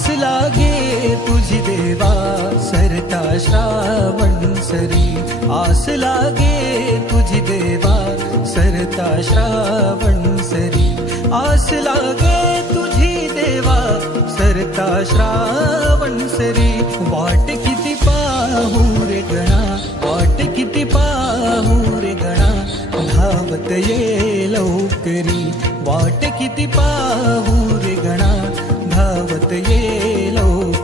आस लागे तुझी देवा सरता श्रावण सरी, आस लागे तुझी देवा सरता श्रावण सरी, आस लागे तुझी देवा सरता श्रावण सरी. वाट किती पाहू रे गणा, वाट किती पाहू रे गणा, धावत ये लवकरी. वाट किती पाहू रे गणा, धावत ये लवकरी.